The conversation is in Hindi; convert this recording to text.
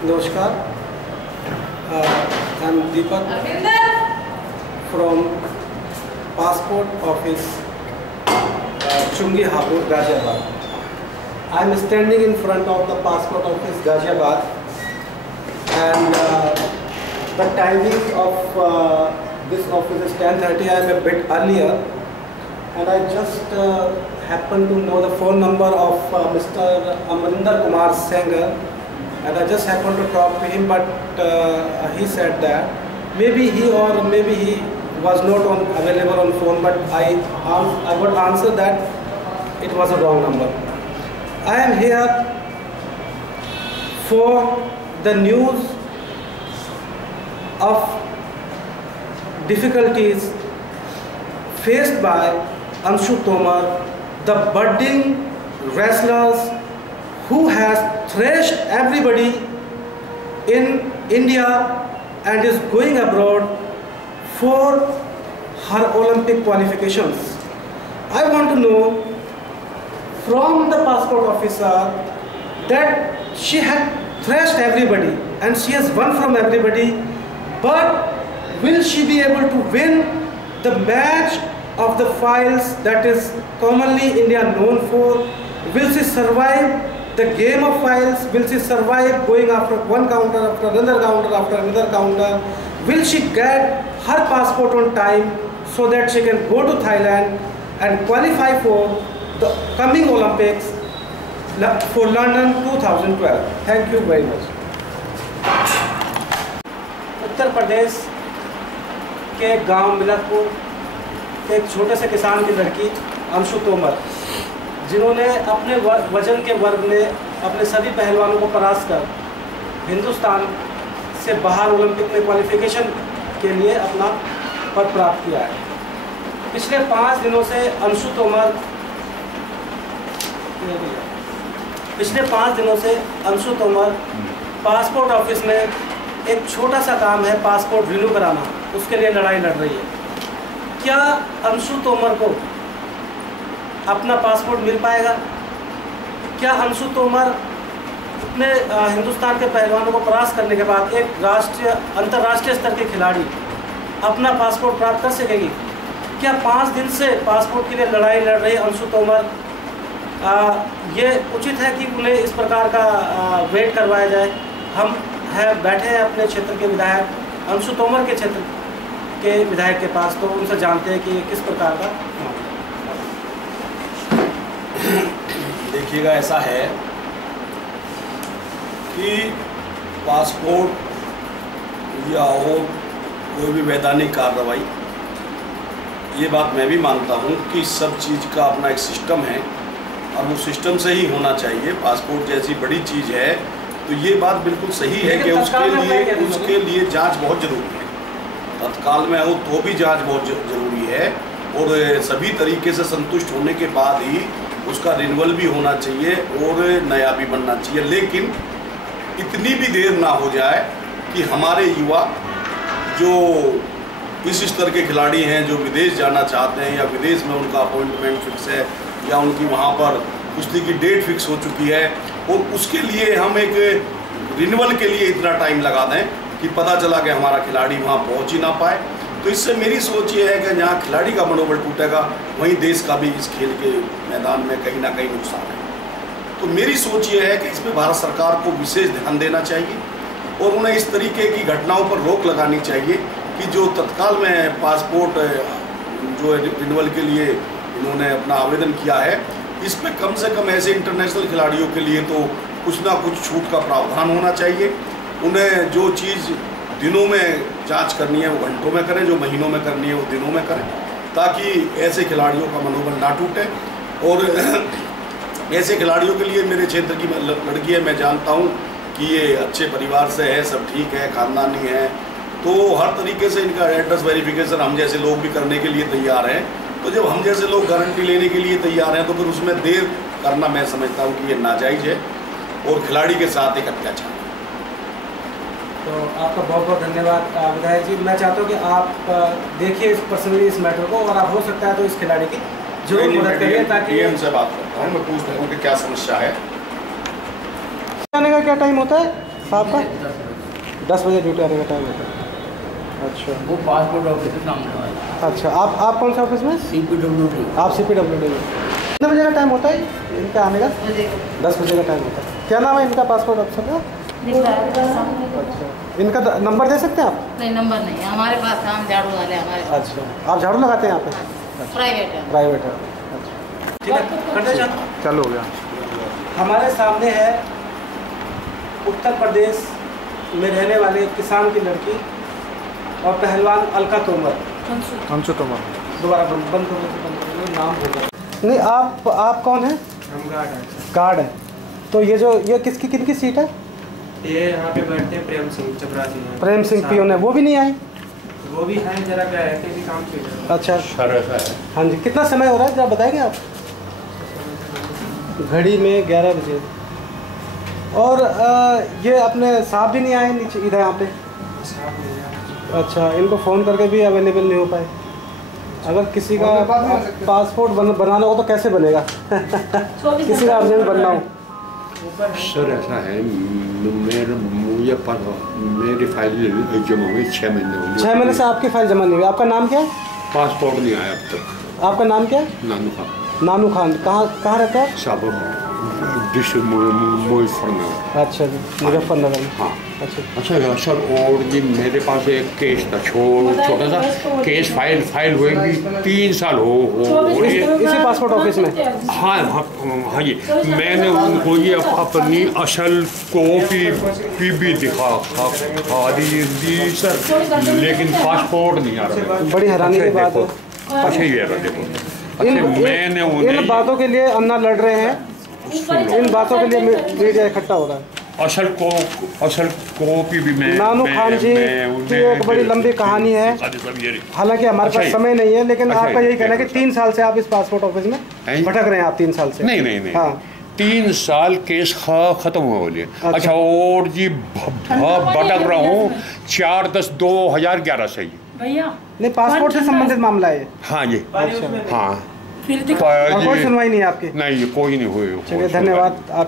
Namaskar. I am Deepak from Passport Office, Chungi Hapur, Ghaziabad. I am standing in front of the Passport Office, Ghaziabad, and the timing of this office is 10:30. I am a bit earlier, and I just happen to know the phone number of Mr. Amarinder Kumar Sengar. And I just happened to talk to him, but he said that maybe he was not available on phone, but I got answer that it was a wrong number. I am here for the news of difficulties faced by Anshu Tomar, the budding wrestlers who has thrashed everybody in India and is going abroad for her Olympic qualifications. I want to know from the passport officer that she had thrashed everybody and she has won from everybody, but will she be able to win the match of the files that is commonly India known for? Will she survive the game of files? Will she survive going after one counter after another counter after another counter? Will she get her passport on time so that she can go to Thailand and qualify for the coming Olympics for London 2012? Thank you very much. Uttar Pradesh के गांव मिलतपुर एक छोटे से किसान की लड़की अंशु तोमर, जिन्होंने अपने वजन के वर्ग में अपने सभी पहलवानों को परास्त कर हिंदुस्तान से बाहर ओलंपिक में क्वालिफिकेशन के लिए अपना पद प्राप्त किया है। पिछले 5 दिनों से अंशु तोमर पासपोर्ट ऑफिस में एक छोटा सा काम है, पासपोर्ट रिन्यू कराना, उसके लिए लड़ाई लड़ रही है। क्या अंशु तोमर को अपना पासपोर्ट मिल पाएगा? क्या अंशु तोमर अपने हिंदुस्तान के पहलवानों को परास्त करने के बाद एक अंतर्राष्ट्रीय स्तर के खिलाड़ी अपना पासपोर्ट प्राप्त कर सकेगी? क्या 5 दिन से पासपोर्ट के लिए लड़ाई लड़ रही अंशु तोमर, ये उचित है कि उन्हें इस प्रकार का वेट करवाया जाए? हम बैठे हैं अपने क्षेत्र के विधायक अंशु तोमर के क्षेत्र के विधायक के पास, तो उनसे जानते हैं कि किस प्रकार का। देखिएगा, ऐसा है कि पासपोर्ट या और कोई भी वैधानिक कार्रवाई, ये बात मैं भी मानता हूँ कि सब चीज़ का अपना एक सिस्टम है और वो सिस्टम से ही होना चाहिए। पासपोर्ट जैसी बड़ी चीज़ है तो ये बात बिल्कुल सही है कि उसके लिए जांच बहुत ज़रूरी है। तत्काल में हो तो भी जांच बहुत ज़रूरी है और सभी तरीके से संतुष्ट होने के बाद ही उसका रिन्यूअल भी होना चाहिए और नया भी बनना चाहिए। लेकिन इतनी भी देर ना हो जाए कि हमारे युवा जो इस स्तर के खिलाड़ी हैं, जो विदेश जाना चाहते हैं या विदेश में उनका अपॉइंटमेंट फिक्स है या उनकी वहाँ पर कुश्ती की डेट फिक्स हो चुकी है और उसके लिए हम एक रिन्यूअल के लिए इतना टाइम लगा दें कि पता चला कि हमारा खिलाड़ी वहाँ पहुँच ही ना पाए। तो इससे मेरी सोच ये है कि जहाँ खिलाड़ी का मनोबल टूटेगा वहीं देश का भी इस खेल के मैदान में कहीं ना कहीं नुकसान है। तो मेरी सोच ये है कि इसमें भारत सरकार को विशेष ध्यान देना चाहिए और उन्हें इस तरीके की घटनाओं पर रोक लगानी चाहिए कि जो तत्काल में पासपोर्ट जो रिन्यूअल के लिए इन्होंने अपना आवेदन किया है, इस पर कम से कम ऐसे इंटरनेशनल खिलाड़ियों के लिए तो कुछ ना कुछ छूट का प्रावधान होना चाहिए। उन्हें जो चीज़ दिनों में जांच करनी है वो घंटों में करें, जो महीनों में करनी है वो दिनों में करें, ताकि ऐसे खिलाड़ियों का मनोबल ना टूटे। और ऐसे खिलाड़ियों के लिए मेरे क्षेत्र की लड़की है, मैं जानता हूँ कि ये अच्छे परिवार से है, सब ठीक है, ख़ानदानी है, तो हर तरीके से इनका एड्रेस वेरिफिकेशन हम जैसे लोग भी करने के लिए तैयार हैं। तो जब हम जैसे लोग गारंटी लेने के लिए तैयार हैं तो फिर उसमें देर करना मैं समझता हूँ कि ये नाजायज़ है और खिलाड़ी के साथ एक अत्याचार है। तो आपका बहुत बहुत धन्यवाद विधायक जी। मैं चाहता हूँ कि आप देखिए इस पर्सनली इस मैटर को और आप हो सकता है तो इस खिलाड़ी की जरूर मदद करिए ताकि उनसे बात करता हूँ, मैं पूछता हूँ कि क्या समस्या है। आने का क्या टाइम होता है? साहब का? 10 बजे ड्यूटी आने का टाइम होता है। अच्छा, वो पासपोर्ट ऑफिस के सामने वाला। अच्छा, आप कौन से ऑफिस में? CPWD। आप CPWD में। कितने बजे का टाइम होता है इनका आने का? 10 बजे का टाइम होता है। क्या नाम है इनका पासपोर्ट ऑफिसर का? अच्छा, इनका नंबर दे सकते हैं आप? नहीं, नंबर नहीं हमारे पास, हम झाड़ू वाले हमारे पास। अच्छा, आप झाड़ू लगाते हैं यहाँ पे? प्राइवेट है। प्राइवेट है। अच्छा, ठीक है, करते चलो। चालू हो गया। हमारे सामने है उत्तर प्रदेश में रहने वाले किसान की लड़की और पहलवान अलका तोमर। अंशु तोमर। दोबारा बंद करो, नाम होगा नहीं। आप कौन हैं? हम गार्ड हैं। गार्ड है। तो ये किनकी सीट है? ये यहाँ पे बैठते हैं प्रेम सिंह चपरासी हैं। प्रेम सिंह पियो ने, वो भी नहीं आए? वो भी हैं, जरा क्या है किसी काम से। अच्छा, ऐसा है। हाँ जी। कितना समय हो रहा है जरा बताएंगे आप? घड़ी में 11 बजे। और ये अपने साहब भी नहीं आए नीचे इधर यहाँ पे? अच्छा, इनको फ़ोन करके भी अवेलेबल नहीं हो पाए। अगर किसी का पासपोर्ट बनाना हो तो कैसे बनेगा? किसी का अर्जेंट बनना हो। सर ऐसा है, मेरी फाइल जमा हुई 6 महीने हो गए। 6 महीने से आपकी फाइल जमा नहीं हुई। आपका नाम क्या है? पासपोर्ट नहीं आया अब तक। आपका नाम क्या है? नानू खान। नानू खान। कहाँ रहते हैं? साबर डिस्ट्रिक्ट मुजफ्फरनगर। अच्छा जी, मुजफ्फरनगर में। हाँ। अच्छा अच्छा सर, और जी मेरे पास एक केस था, छोटा सा केस। फाइल हुए भी 3 साल हो इसी पासपोर्ट ऑफिस में? हाँ हाँ हाँ जी। मैंने उनको ये अपनी असल कॉपी भी दिखा दी सर, लेकिन पासपोर्ट नहीं आ रहा। बड़ी हैरानी की बात है। अच्छा ये रहा देखो। मैंने इन बातों के लिए अन्ना लड़ रहे हैं, इन बातों के लिए मीडिया इकट्ठा हो रहा है। असल कॉपी भी मैं नानू खान जी की एक बड़ी लंबी कहानी है। हालांकि हमारे पास समय नहीं है, लेकिन आपका यही कहना है कि 3 साल से आप इस पासपोर्ट ऑफिस में भटक रहे हैं। आप 3 साल से? नहीं। हाँ, 3 साल केस खत्म हो गए। अच्छा, और जी भटक रहा हूँ 4/10/2011 से ही भैया। नहीं, पासपोर्ट से संबंधित मामला है। हाँ जी। अच्छा, हाँ, फिर कोई सुनवाई नहीं है आपकी? नहीं, कोई नहीं हुई। चलिए, धन्यवाद। आप